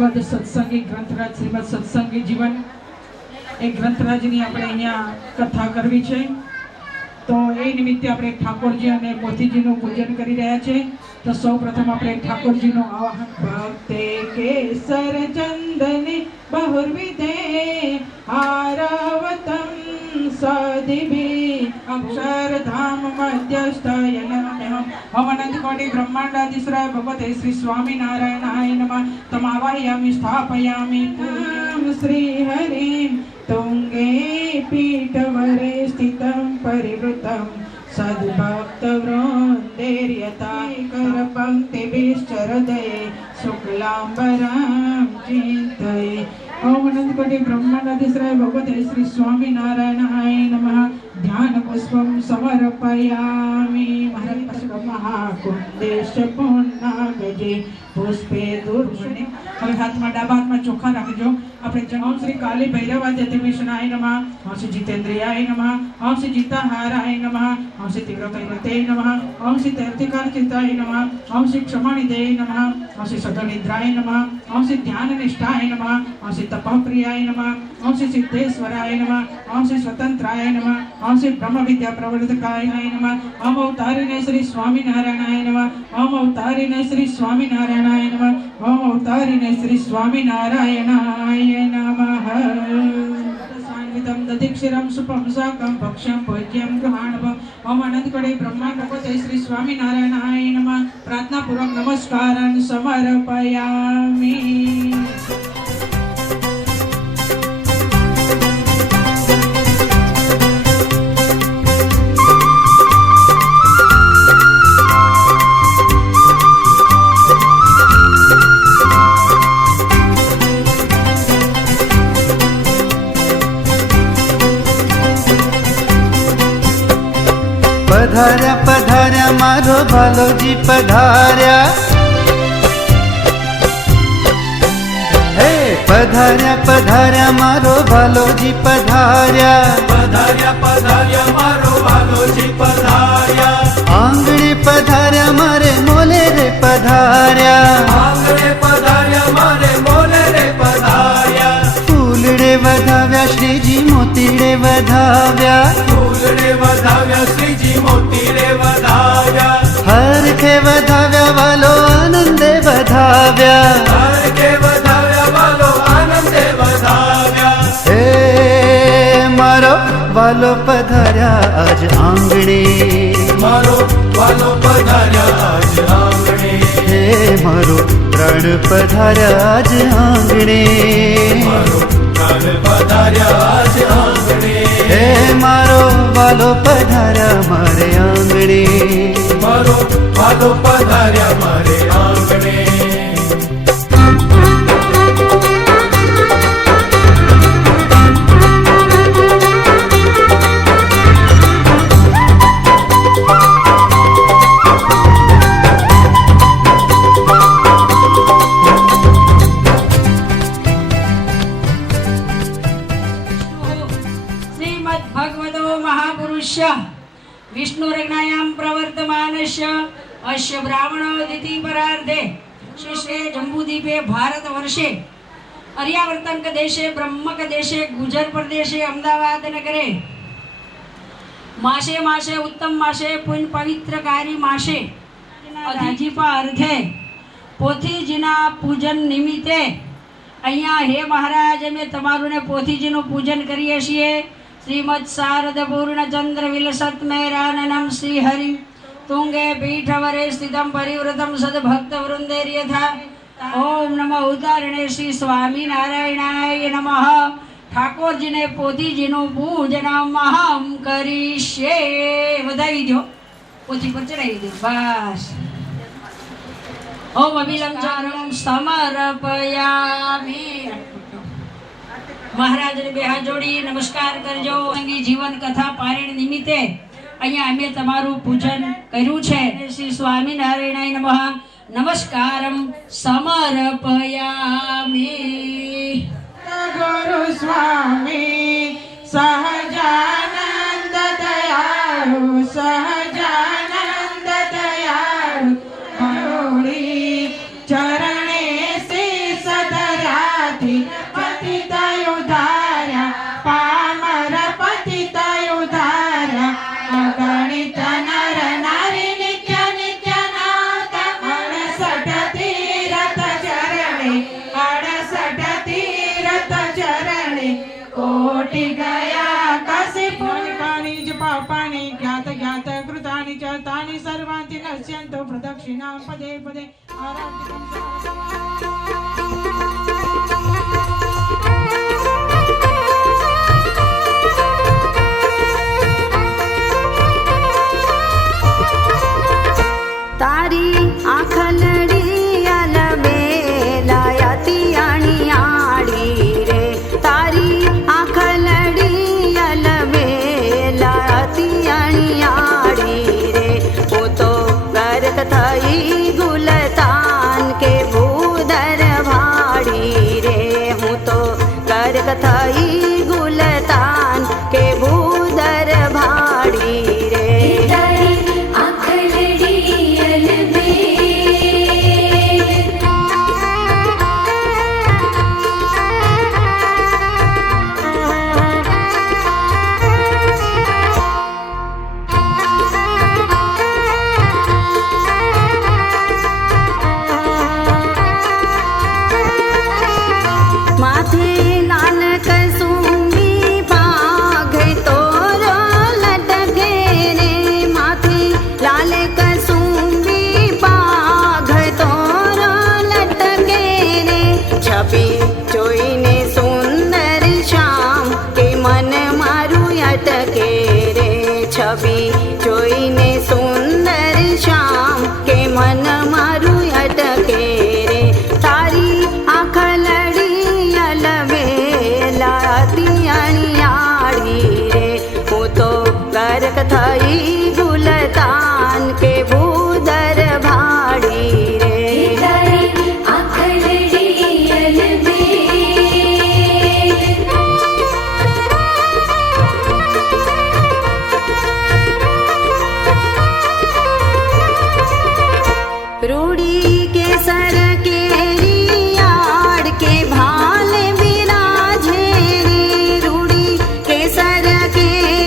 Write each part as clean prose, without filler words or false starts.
શ્રીમદ સત્સંગી ગ્રંથરાજ શ્રીમદ સત્સંગી જીવન એ ગ્રંથરાજની આપણે અહીંયા કથા કરવી છે। તો એ નિમિત્તે આપણે ઠાકોરજી અને પોથીજીનું પૂજન કરી રહ્યા છે। તો સૌ પ્રથમ આપણે ઠાકોરજીનું આવાહન ભક્તે કેસર ચંદને બહુર્વિધે આરવતમ સદિભિ અક્ષરધામ મધ્યસ્થય નમઃ। અનંત કોટિ બ્રહ્માંડાધીશ્વરાય ભગવતે શ્રી સ્વામિનારાયણાય નમઃ। તમાવાયામિ સ્થાપયામિ પૂજ્યં શ્રી હરિમ तुंगे पीठवरे स्थितं परिवृतं सद्भक्तवृन्दैर्यथा करपङ्क्तिभिश्चरदये शुक्लाम्बरं चिन्तये। ओम अनंत कोटि ब्रह्मांडाधीश्वराय भगवते श्री स्वामिनारायणाय नमः। ध्यान पुष्पं समर्पयामि महाकुंदेश पुण्णागजे पुष्पे दुर्गुणे। હવે હાથમાં ડાબા હાથમાં ચોખા રાખજો। આપણે જન્મ શ્રી કાલી ભૈરવાદ્યતિમિશનાય નમઃ। ઓમ શ્રી જીતેન્દ્રિયાય નમઃ। ઓમ શ્રી જીતાહારાય નમઃ। ઓમ શ્રી તીવ્રકૈરતે નમઃ। ઓમ શ્રી તૈર્તિકાર્ચિતાય નમઃ। ઓમ શ્રી ક્ષમાનિધે નમઃ। ઓમ શ્રી સદનિદ્રાય નમઃ। ઓમ શ્રી ધ્યાનનિષ્ઠાય નમઃ। ઓમ શ્રી તપઃપ્રિયાય નમઃ। ओम श्री सिद्धेश्वराय नमः। ओम श्री स्वतंत्राय नमः। ओम श्री ब्रह्म विद्या प्रवर्तकाय नमः। ओम अवतारिणे श्री स्वामिनारायणाय नमः। ओम अवतारिणे श्री स्वामिनारायणाय नमः। ओम अवतारिणे श्री स्वामिनारायणाय नमः। सान्वितं दधिक्षिरं सुपं साकं भक्ष्यं पूज्यं गृहाणवम्। ओम अनंत कोटि ब्रह्मांड भगवते श्री स्वामिनारायणाय नमः। प्रार्थना पूर्वक नमस्कारं समर्पयामि। पधार्या पधार्या मारो भालोजी पधार्या। हे पधार्या पधार्या मारो भालोजी पधार्या। पधार्या पधार्या मारो भालोजी पधार्या। आंगणे पधार्या मारे मोले रे पधार्या। आंगणे पधार्या मारे मोले रे पधार्या। फूलड़े वधाव्या श्रीजी मोतीड़े वधाव्या। फूलड़े वधाव्या श्रीजी मोतीड़े वधाव्या। हर के वधाव्या वालो आनंदे वधाव्या। हर के वधाव्या वालो आनंदे वधाव्या। हे मारो वालो पधार्या आज आंगणे। मारो वालो पधार्या आज आंगणे। हे मारो प्राण पधार्या आज आंगणे। मारो प्राण पधार्या आज आंगणे। हे मारो वालो पधार्या मारे आंगणे। मारो वालो पधार्या मारे आंगणे। विष्णुरग्नायां प्रवर्तमानस्य अस्य ब्राह्मणोदिति परार्धे श्री जम्बूद्वीपे भारतवर्षे अर्यावर्तनक देशे ब्रह्मक देशे गुजर प्रदेशे अहमदाबाद नगरे मासे मासे उत्तम मासे पुण्य पवित्रकारी मासे अधिजीपा अर्थे पोथीजीना पूजन निमित्ते अहींया हे महाराज अमे तमारुं ने पोथीजीनुं पूजन करीए छीए। श्रीमद शारद पूर्णचंद्र विलसत मेराननं श्रीहरि तुंगे पीठवरे स्थितं परिवृतं सद्भक्त वृंदैर्यथा। ओम नमः उदाहरणे श्री स्वामिनारायणाय नमः। ठाकोर जी ने पोथी जी नु पूजन हम करीशे। वधावी दो पोथी पर चढ़ावी दो बस। ओम अभिलंचारं समर्पयामि। महाराज ने બે હાથ જોડી નમસ્કાર કરજો। સંગી જીવન કથા પારાયણ નિમિત્તે અહીંયા અમે તમારું પૂજન કર્યું છે। શ્રી સ્વામિનારાયણાય નમઃ। નમસ્કારમ સમર્પયામિ। गुरु स्वामी सहजानंद दयाळु सहजानंद दयाळु करुणी चरणे से सदर तानि सर्वान्ति नश्यन्तो प्रदक्षिणां पदे पदे आराधितं तारी आखलडी अलबेलायाती आणि आडी रे तारी आखलडी अलबेलायाती आणि आडी रे वो तो गर्क थई गुलतान के भूदर भाड़ी रे हूँ तो गर्क थई गुलतान के भूदर भाड़ी रे माथे लाल कसुमी पाघ तोरो लटके रे माथे लाल कसुमी पाघ तोरो लटके रे छपी जोईने सुंदर श्याम के मन मारू अटके रे छवि जोईने सुंदर श्याम के मन मारू अटके रे तारी आखलडी अलबेलाती आणि आडी रे वो तो गर्क थई गुलतान के भूदर भाड़ी रे रूड़ी के सर के रियाड़ के भाल विराजे रे रूड़ी के सर के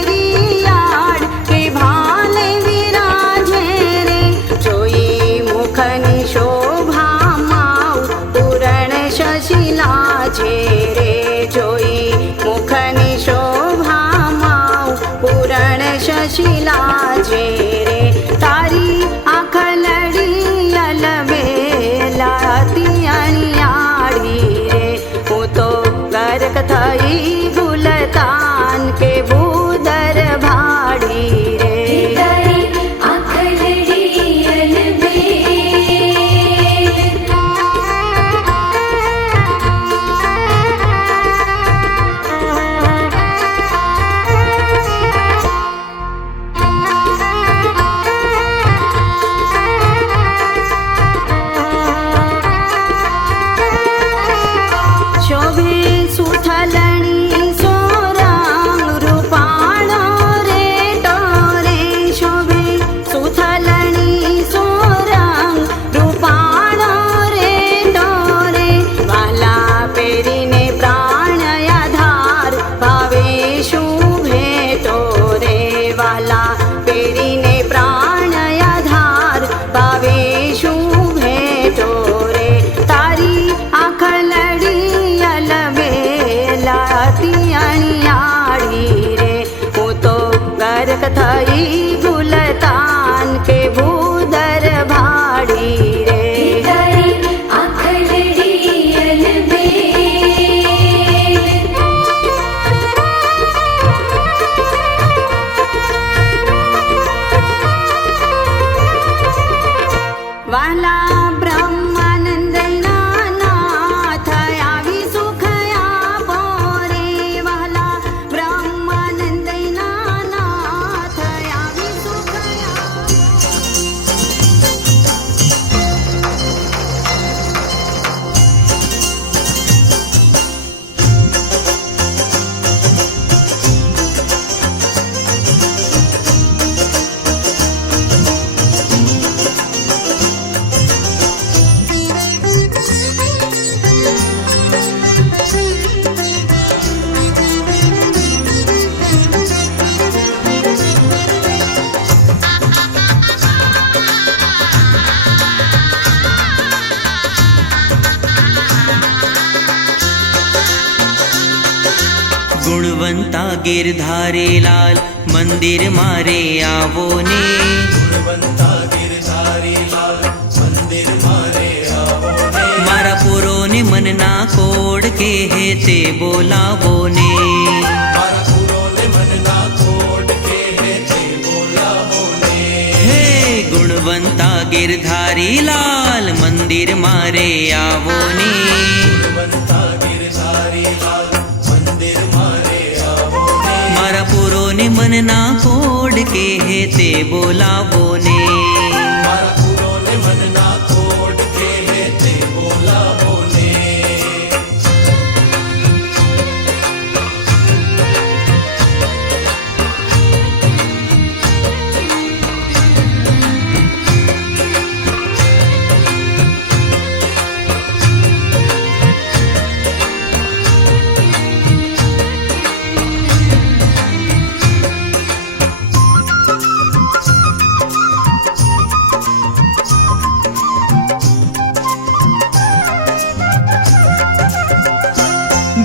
रियाड़ के भाल विराजे रे जोई मुखनि शोभा माऊ पूरण शशिला जे रे जोई मुखनि शोभा माऊ पूरण शशिला जे रे तारी आखलडी अलबेलाती आणि आडी रे वो तो गर्क थई गुलतान के भूदर भाड़ी रे शोभे सुथलणी सोरांग रूपाणो रे टोरे शोभे सुथलणी सोरांग रूपाणो रे टोरे वाला पेरीने प्राण आधार भावे शुभे टोरे वाला पेरीने प्राण आधार भावे शुभे टोरे तारी आखलडी अलबेलाती आणि आडी रे वो तो गर्क थई गुलतान के भूदर भाड़ी रे वाला ब्रह्मानंद नाथ आवी सुखया पोरे वाला ब्रह्मानंद नाथ आवी सुखया ગુણવંતા ગિરધારે લાલ મંદિર મારે આવો ને બોલાવો ને. મારા પુરોને મનના કોડ કે તે બોલાવો ને. હે ગુણવંતા ગિરધારી લાલ મંદિર મારે આવો ને. ગુણવંતા ગિરધારી લાલ મંદિર મારે આવો ને. મારા પુરોને મનના કોડ કે તે બોલાવો ને. મારા પુરોને મનના કોડ કે તે બોલાવો ને.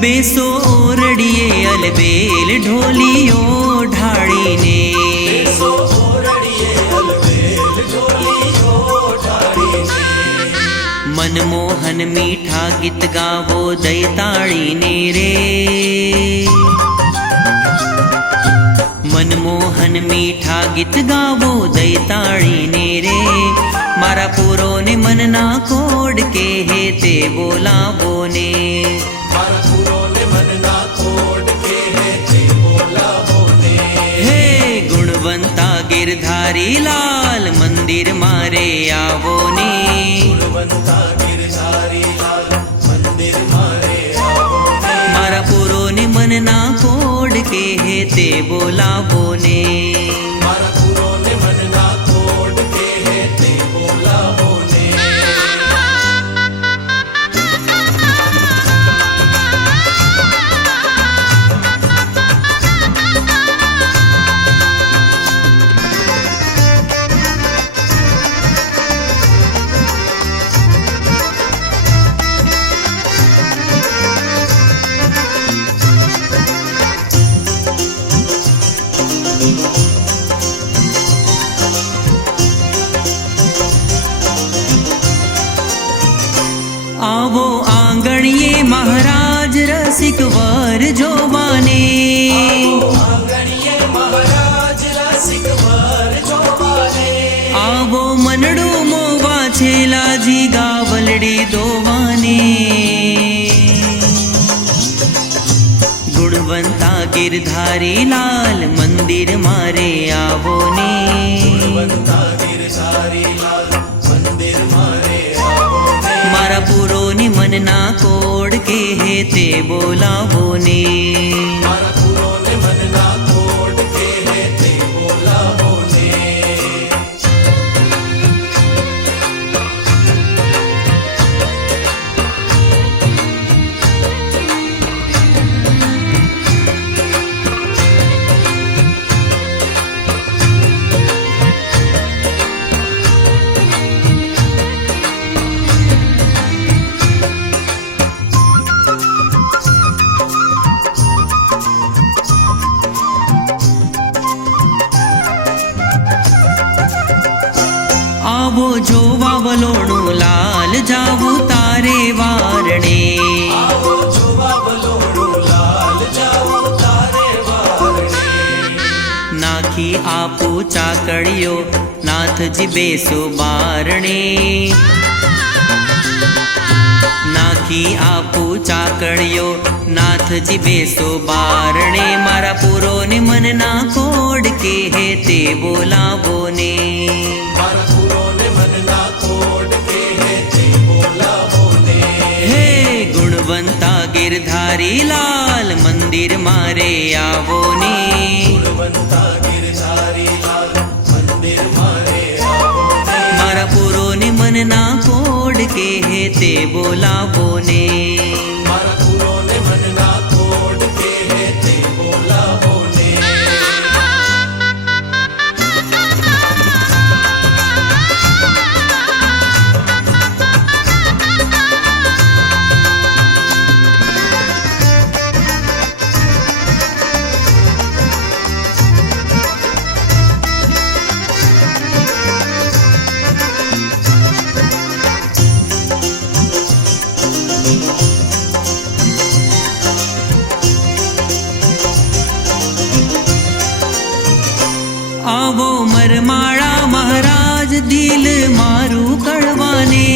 બેસો ઓરડીએ અલબેલ ઢોલીઓ ઢાળીને. સો ઓરડીએ અલવેલ ઢોલીઓ ઢાળીને. મનમોહન મીઠા ગીત ગાવો દૈતાળીને રે. મનમોહન મીઠા ગીત ગાવો દૈતાળીને રે. મારા પુરોને મનના કોડ કે તે બોલાવો ને. મારા પુરોને મનના કોડ કે તે બોલાવો ને. હે ગુણવંતા ગિરધારી લાલ મંદિર મારે આવો ને. ગુણવંતા ગિરધારી લાલ મંદિર મારે આવો ને. મારા પુરોને મનના કોડ કે તે બોલાવો ને. મારા પુરોને મનના કોડ કે તે બોલાવો ને. આવો આંગણીએ મહારાજ રસિક વર જોવાને. આંગણીએ મહારાજ રસિક વર જોવાને. આવો મનડું મોવા છેલાજી ગાવલડી દોવાને. ગુણવંતા ગિરધારી લાલ મંદિર મારે આવો ને. ગુણવંતા ગિરધારી લાલ મંદિર મારે આવો ને. મારા પુરોની મનના કોડ કે તે બોલાવો ને. મારા પુરોને મનના કોડ કે તે બોલાવો ને. આવો જોવા વલોણું લાલ જાવું તારે વારણે. આવો જોવા બલોડું લાલ જાઓ તારે વારણે. નાખી આપું ચાકડીઓ નાથજી બેસો બારણે. નાખી આપું ચાકડીઓ નાથજી બેસો બારણે. મારા પુરોને મનના કોડ કે તે બોલાવો ને. મારા પુરોને મનના કોડ કે તે બોલાવો ને. હે ગુણવંતા ગિરધારી લાલ મંદિર મારે આવો ને. ગુણવંતા ગિરધારી લાલ મંદિર મારે આવો ને. મારા પુરોને મનના કોડ કે તે બોલાવો ને. મારા પુરોને મનના કોડ કે તે બોલાવો ને. દિલ મારું કળવાને.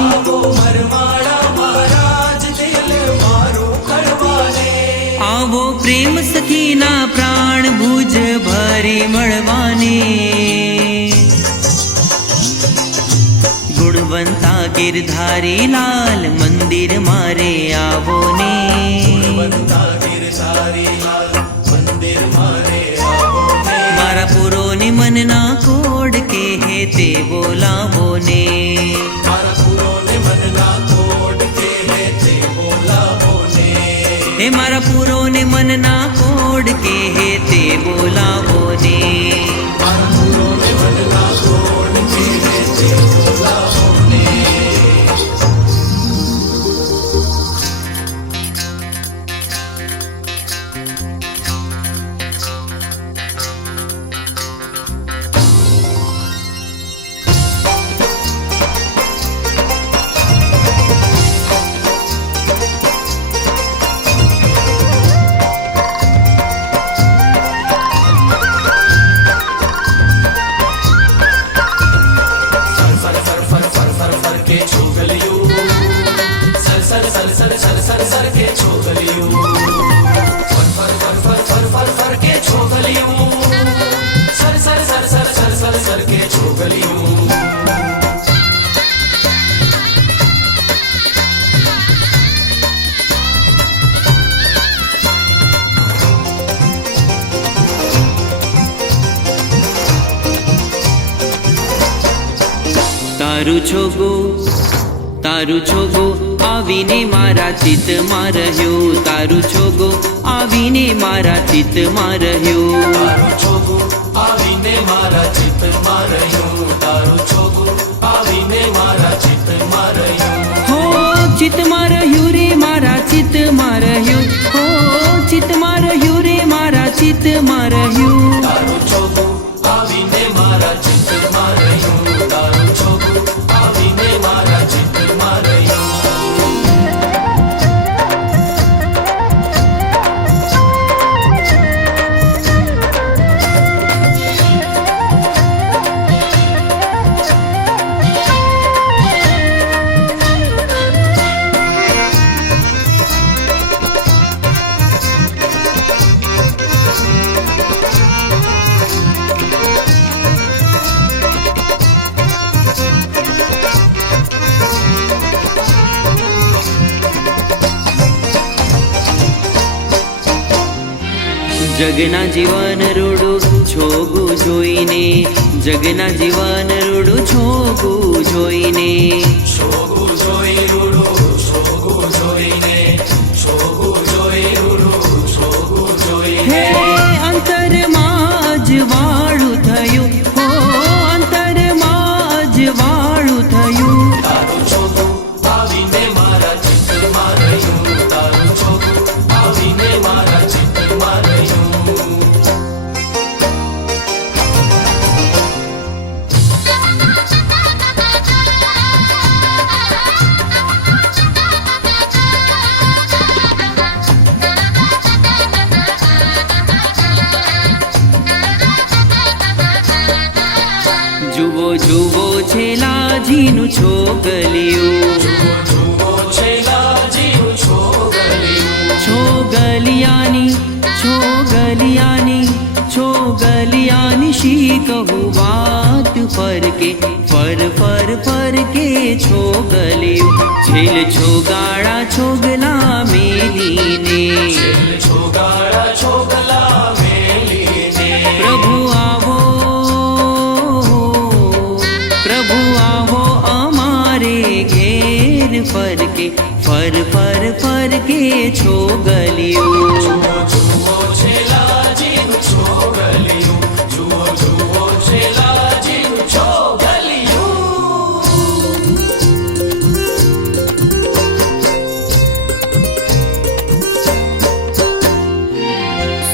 આવો મરવાળા મહારાજ દિલ મારું કળવાને. આવો પ્રેમ સખીના પ્રાણ ભુજ ભરી મળવાને. ગુણવંતા ગિરધારી લાલ મંદિર મારે આવો ને. ગુણવંતા ગિરધારી લાલ મંદિર મારે આવો ને. મારા પુરોને મનના કોડ કે હે તે બોલાવો ને. મારા પુરોને મનના કોડ કે હે તે બોલાવો ને. હે મારા પુરોને મનના કોડ કે હે તે બોલાવો ને. મારા પુરોને મનના કોડ કે હે તે બોલાવો ને. सर के छोगलियों फर के छोगलियों सर के छोगलियों. તારું છોગો આવીને મારા ચિત્તમાં રહ્યો. તારું છોગો આવીને મારા ચિત્તમાં રહ્યો. તારું છોગો આવીને મારા ચિત્તમાં રહ્યો. તારું છોગો આવીને મારા ચિત્તમાં રહ્યો. હો ચિત્તમાં રહ્યું રે મારા ચિત્તમાં રહ્યું. હો ચિત્તમાં રહ્યું રે મારા ચિત્તમાં રહ્યું. તારું છોગો આવીને મારા ચિત્તમાં રહ્યો. તારું છોગો આવીને મારા ચિત્તમાં રહ્યો. જગના જીવન રૂડું છોગું જોઈને. જગના જીવન રૂડું છોગું જોઈને. છોગું જોઈ રૂડું છોગું જોઈને. છોગું જોઈ રૂડું છોગું જોઈને. હે અંતરમાં જ વાળું થયું. હો અંતરમાં જ વાળું થયું. તારું છોગું આવીને મારા ચિત્તમાં રહ્યું. તારું છોગું આવીને મારા ચિત્તમાં રહ્યું. જુઓ જુઓ છેલાજીનું છોગલિયું. જુઓ છેલાજીનું છોગલિયું. છોગલિયાની શી કહું વાત ફરકે. ફરકે છોગલિયું. છેલ છોગાળા છોગલા મેલીને. છોગાળા છોગલા મેલીને. પ્રભુ આવો અમારે ઘેર ફરકે. ફરકે છોગલિયું. જુઓ છેલાજીનું છોગલિયું. જુઓ છેલાજીનું છોગલિયું.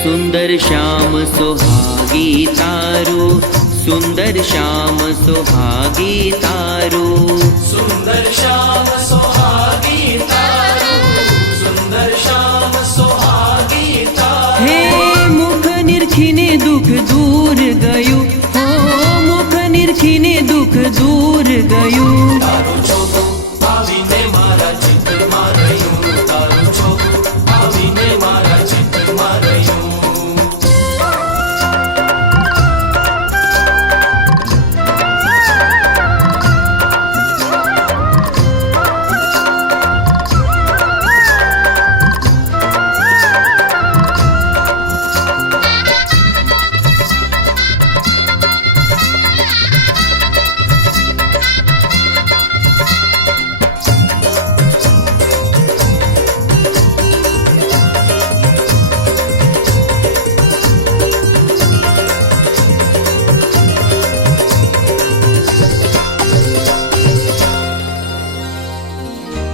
સુંદર શ્યામ સોહાગી તારું. સુંદર શ્યામ સોહાગી તારું. સુંદર શ્યામ સોહાગી તારું. સુંદર શ્યામ સોહાગી તારું. હે મુખ નિરખીને દુઃખ દૂર ગયું. હો મુખ નિરખીને દુઃખ દુઃખ દૂર ગયું. તારું છોગું આવીને મારા ચિત્તમાં રહ્યું. તારું છોગું આવીને મારા ચિત્તમાં રહ્યું.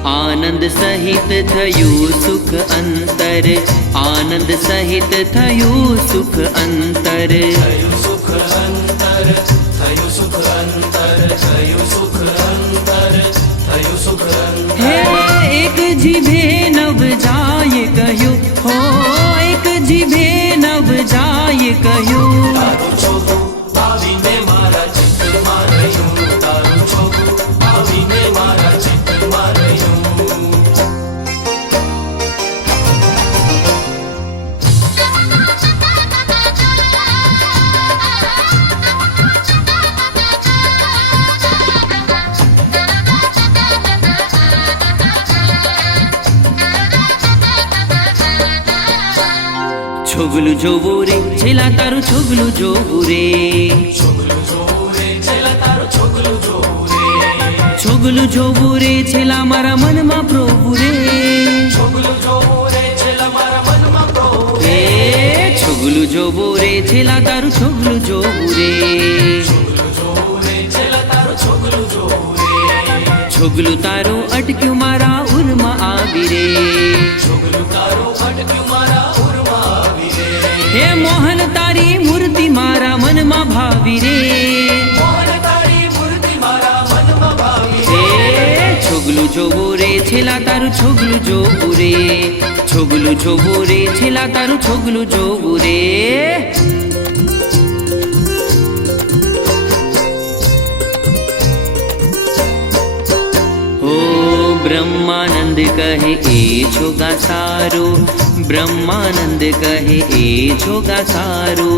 આનંદ સહિત થયું સુખ અંતર. આનંદ સહિત થયું સુખ અંતર. થયું સુખ અંતર, થયું સુખ અંતર, થયું સુખ અંતર, થયું સુખ અંતર. હે એક જીભે નવ જાય કહ્યું. હો એક જીભે નવ જાય કહ્યું. તારું છોગું આવીને મારા ચિત્તમાં રહ્યું. તારું છોગું આવીને મારા ચિત્તમાં રહ્યું. છોગલું જોવું રે છેલ્લા તારું છોગલું જોવું રે. છોગલું જોવું રે છેલ્લા તારું છોગલું જોવું રે. છોગલું જોવું રે છેલ્લા મારા મનમાં પ્રોવું રે. છોગલું જોવું રે છેલ્લા મારા મનમાં પ્રોવું રે. હે છોગલું જોવું રે છેલ્લા તારું છોગલું જોવું રે. છોગલું જોવું રે છેલ્લા તારું છોગલું જોવું રે. છોગલું તારું અટક્યું મારા ઉરમાં આવી રે. છોગલું તારું અટક્યું મારા ઉરમાં આવી રે. હે મોહન તારી મૂર્તિ મારા મનમાં ભાવી રે. મોહન તારી મૂર્તિ મારા મનમાં ભાવી રે. હે છોગલું જોવું રે છેલ્લા તારું છોગલું જોવું રે. છોગલું જોવું રે છેલ્લા તારું છોગલું જોવું રે. ઓ બ્રહ્માનંદ કહે એ છોગા સારો. બ્રહ્માનંદ કહે એ છોગા સારો.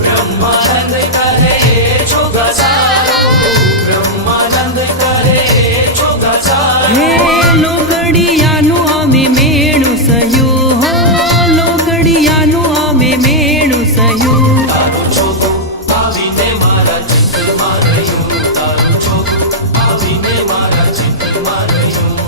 બ્રહ્માનંદ કહે છોગા સારો. બ્રહ્માનંદ કહે છોગા સારો. હે લોકડિયાનું અમે મેળું સહ્યું. હો લોકડિયાનું અમે મેળું સહ્યું. તારું છોગું આવીને મારા ચિત્તમાં રહ્યું. તારું છોગું આવીને મારા ચિત્તમાં રહ્યું.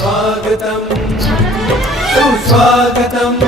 स्वागतम् सुस्वागतम्